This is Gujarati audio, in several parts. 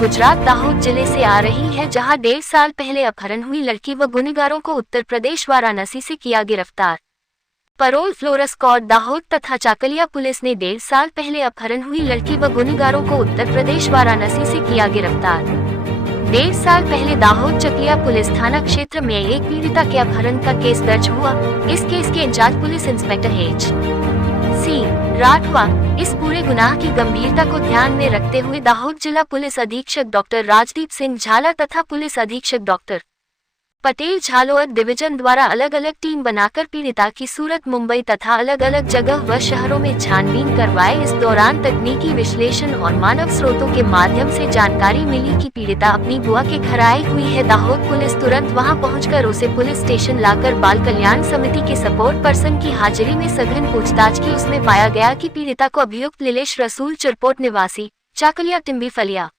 गुजरात दाहोद जिले से आ रही है, जहां 1.5 साल पहले अपहरण हुई लड़की व गुनहगारों को उत्तर प्रदेश वाराणसी से किया गिरफ्तार। परोल फ्लोरस कोर्ट दाहोद तथा चाकलिया पुलिस ने 1.5 साल पहले अपहरण हुई लड़की व गुनहगारों को उत्तर प्रदेश वाराणसी से किया गिरफ्तार। 1.5 साल पहले दाहोद चकलिया पुलिस थाना क्षेत्र में एक पीड़िता के अपहरण का केस दर्ज हुआ। इस केस के in charge police inspector H.C. Rathwa इस पूरे गुनाह की गंभीरता को ध्यान में रखते हुए दाहोद जिला पुलिस अधीक्षक डॉक्टर राजदीप सिंह झाला तथा पुलिस अधीक्षक डॉक्टर पटेल झालोर डिवीजन द्वारा अलग अलग टीम बनाकर पीड़िता की सूरत, मुंबई तथा अलग अलग जगह व शहरों में छानबीन करवाए। इस दौरान तकनीकी विश्लेषण और मानव स्रोतों के माध्यम से जानकारी मिली कि पीड़िता अपनी बुआ के घर आई हुई है। दाहोद पुलिस तुरंत वहां पहुंचकर उसे पुलिस स्टेशन लाकर बाल कल्याण समिति के सपोर्ट पर्सन की हाजिरी में सघन पूछताछ की। उसमें पाया गया कि पीड़िता को अभियुक्त लीलेश रसूल चिरपोट निवासी चाकलिया टिम्बी फलिया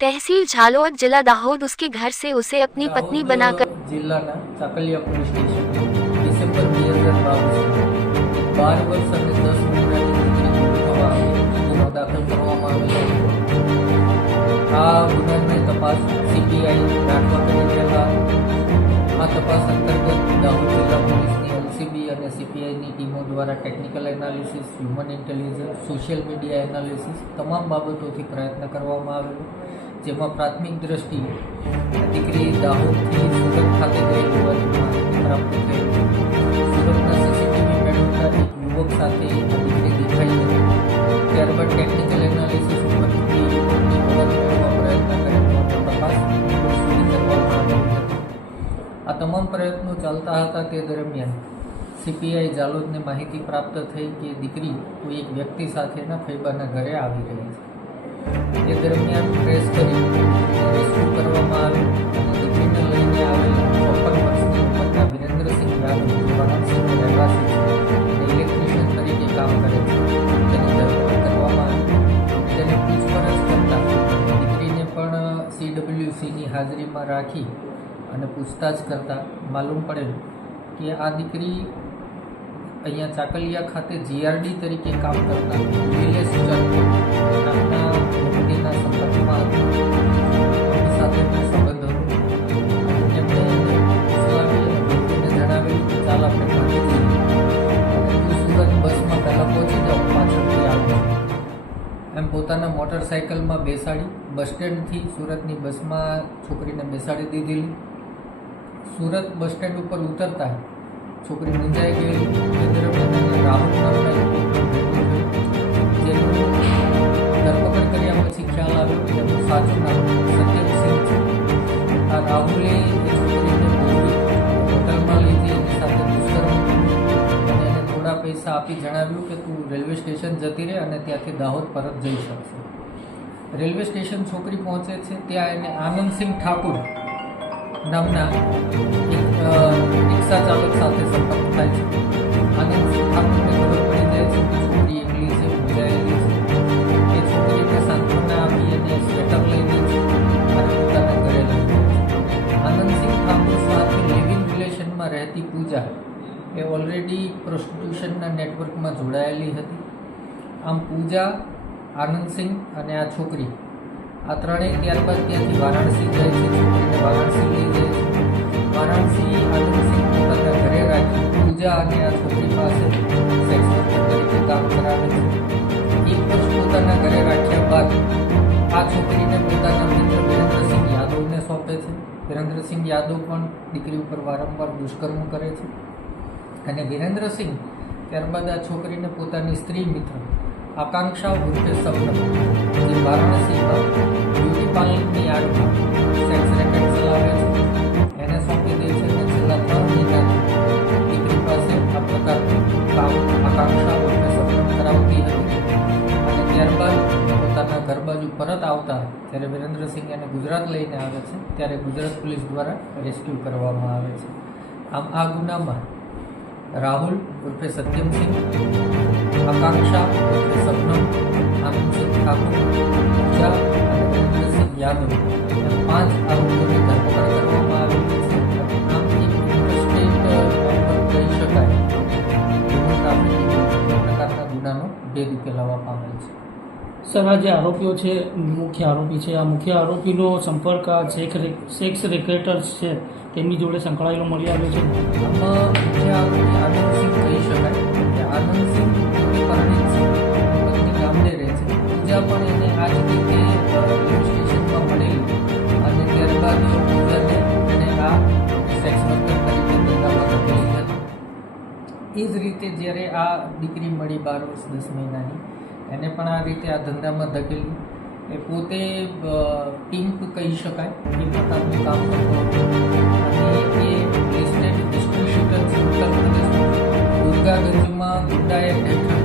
तहसील झालोर जिला दाहोद उसके घर से उसे अपनी पत्नी बनाकर जिल्लाना चाकलिया पुलिस स्टेशन डिसेम्बर 2022 12 वर्ष અને 10 મહિનાની દીકરી ગુનો ગુનો દાખલ કરવામાં આવેલો હતો। આ ગુનાની તપાસ સીપીઆઈ રાખવા કરી રહેલા આ તપાસ અંતર્ગત દાહોદ જિલ્લા પોલીસની એલસીબી અને સીપીઆઈની ટીમો દ્વારા technical analysis, human intelligence, social media analysis તમામ બાબતોથી પ્રયત્ન કરવામાં આવેલો, જેમાં પ્રાથમિક દ્રષ્ટિએ દીકરી દાહોદથી સુરત ખાતે ગયેલી હોવાની માહિતી પ્રાપ્ત થઈ। સુરતના સીસીટીવી મેળવતા એક યુવક સાથે આ દીકરી દેખાઈ હતી। ત્યારબાદ ટેકનિકલ એનાલિસિસ ઉપરથી યુવકની ઓળખ મેળવવા પ્રયત્ન કર્યો હતો। તપાસ સુધી કરવામાં આવી હતી। આ તમામ પ્રયત્નો ચાલતા હતા તે દરમિયાન સીપીઆઈ જાલોદને માહિતી પ્રાપ્ત થઈ કે દીકરી કોઈ એક વ્યક્તિ સાથેના ફૈબાના ઘરે આવી રહી છે। એ દરમિયાન ટ્રેસ કરી રેસ્ક્યુ કરવામાં આવ્યું અને દીકરીને લઈને આવેલા 54 વર્ષની ઉંમરના વિરેન્દ્રસિંહ યાદવ વારાણસીનો રહેવાસી છે અને ઇલેક્ટ્રિશિયન તરીકે કામ કરે છે તેની ધરપકડ કરવામાં આવી। તેને પૂછપરછ કરતાં દીકરીને પણ CWCની હાજરીમાં રાખી અને પૂછતાછ કરતાં માલુમ પડેલું કે આ દીકરી અહીંયા ચાકલિયા ખાતે GRD તરીકે કામ કરતા लीलेश चिरपोट નામના વ્યક્તિના સંપર્કમાં હતી। એની સાથે સંબંધ હતો અને એમણે પૂછલાવી અને વ્યક્તિને જણાવેલું કે ચાલ આપણે ભાગી જઈએ અને તું સુરત બસમાં પહેલાં પહોંચી જાઓ, પાછળથી આવજો એમ પોતાના મોટરસાઇકલમાં બેસાડી બસ સ્ટેન્ડથી સુરતની બસમાં છોકરીને બેસાડી દીધેલી। સુરત બસ સ્ટેન્ડ ઉપર ઉતરતા છોકરી મૂંઝાઈ ગયેલી। એ દરમિયાન રાહુલ નામના યુવકને ભેગું થયું, જેનું ધરપકડ કર્યા પછી ખ્યાલ આવ્યો કે એનું સાચું નામ સત્યમસિંહ છે। આ રાહુલે એ છોકરીને બોલાવી હોટલમાં લઈ જઈ એની સાથે દુષ્કર્મ કર્યું અને એને થોડા પૈસા આપી જણાવ્યું કે તું રેલવે સ્ટેશન જતી રહે અને ત્યાંથી દાહોદ પરત જઈ શકશે। રેલવે સ્ટેશન છોકરી પહોંચે છે, ત્યાં એને આનંદસિંહ ઠાકુર નામના એક રિક્ષા ચાલક સાથે સંપર્ક થાય છે। આનંદસિંહ ઠાકુરને ખબર પડી જાય છે કે છોકરી એકલી છે, મૂંઝાયેલી છે। એ છોકરીને સાંત્વના આપી અને સ્વેટર લઈ દે છે અને પોતાના ઘરે લઈ જાય છે। આનંદસિંહ ઠાકુર સાથે લિવિંગ રિલેશનમાં રહેતી પૂજા એ ઓલરેડી પ્રોસ્ટિટ્યુશનના નેટવર્કમાં જોડાયેલી હતી। આમ પૂજા, આનંદસિંહ અને આ છોકરી આ ત્રણેય ત્યારબાદ ત્યાંથી વારાણસી જાય છે, છોકરીને વારાણસી લઈ જાય છે। વારાણસી આનંદસિંહ પોતાના ઘરે રાખી પૂજા અને આ છોકરી પાસે સેક્સ વર્કર તરીકે કામ કરાવે છે। 1 વર્ષ પોતાના ઘરે રાખ્યા બાદ આ છોકરીને પોતાના મિત્ર વિરેન્દ્રસિંહ યાદવને સોંપે છે। વિરેન્દ્રસિંહ યાદવ પણ દીકરી ઉપર વારંવાર દુષ્કર્મ કરે છે અને વિરેન્દ્રસિંહ ત્યારબાદ આ છોકરીને પોતાની સ્ત્રી મિત્ર આકાંક્ષા ઉર્ફે સપનમ, જે વારાણસીમાં બ્યુટી પાર્લરની આડમાં સેક્સ રેકેટ ચલાવે છે, એને સોંપી દે છે અને છેલ્લા 3 મહિનાથી દીકરી પાસે આ પ્રકારનું કામ આકાંક્ષા ઉર્ફે સપનમ કરાવતી હતી અને ત્યારબાદ પોતાના ઘર બાજુ પરત આવતા જ્યારે વિરેન્દ્રસિંહ એને ગુજરાત લઈને આવે છે ત્યારે ગુજરાત પોલીસ દ્વારા રેસ્ક્યુ કરવામાં આવે છે। આમ આ ગુનામાં રાહુલ ઉર્ફે સત્યમસિંહ, આકાંક્ષા ઉર્ફે સપનમ, આનંદસિંહ ઠાકુર, પૂજા અને વિરેન્દ્રસિંહ યાદવ એમ 5 આરોપીઓની ધરપકડ કરવામાં આવેલી છે। આમ એક ઇન્ટરસ્ટેટ નેટવર્ક કહી શકાય હ્યુમન ટ્રાફિકિંગ પ્રકારના ગુનાનો ભેદ ઉકેલાવા પામેલ છે। સર આ જે આરોપીઓ છે મુખ્ય આરોપી છે, આ મુખ્ય આરોપીનો સંપર્ક આ સેક્સ રેકેટર્સ છે તેમની જોડે સંકળાયેલો મળી આવ્યો છે. આમાં મુખ્ય આરોપી આનંદસિંહ કહી શકાય કે આનંદસિંહ પરિણીત છે, પત્ની ગામડે રહે છે. બીજા પણ એને આ જ રીતે પોલીસ સ્ટેશનમાં મળેલી અને ત્યારબાદ પૂજાને એને આ સેક્સ વર્કર તરીકે ધંધામાં ધકેલી હતી. એ જ રીતે જ્યારે આ દીકરી મળી 12 વર્ષ 10 મહિનાની, એને પણ આ રીતે આ ધંધામાં ધકેલી. એ પોતે પિમ્પ કહી શકાય એ પ્રકારનું કામ કરતો હતો અને એ લિસ્ટેડ ડિસ્ટ્રીબ્યુટર ઉત્તર પ્રદેશમાં દુર્ગાગંજમાં ગુંડા એક્ટ હેઠળ